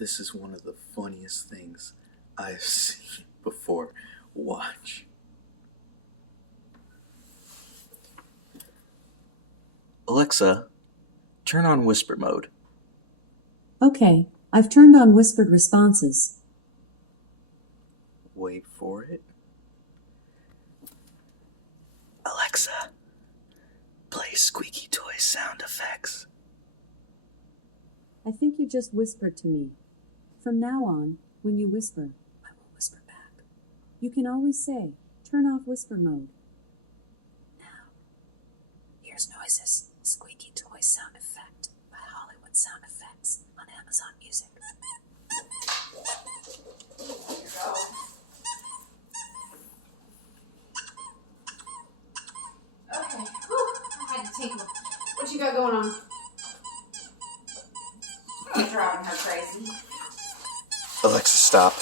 This is one of the funniest things I've seen before. Watch. Alexa, turn on whisper mode. Okay, I've turned on whispered responses. Wait for it. Alexa, play Squeaky Toy sound effects. I think you just whispered to me. From now on, when you whisper, I will whisper back. You can always say, turn off whisper mode. Now, here's Noises, Squeaky Toy sound effect by Hollywood Sound Effects on Amazon Music. Okay, I had to take one. What you got going on? I'm driving her crazy. Alexa, stop.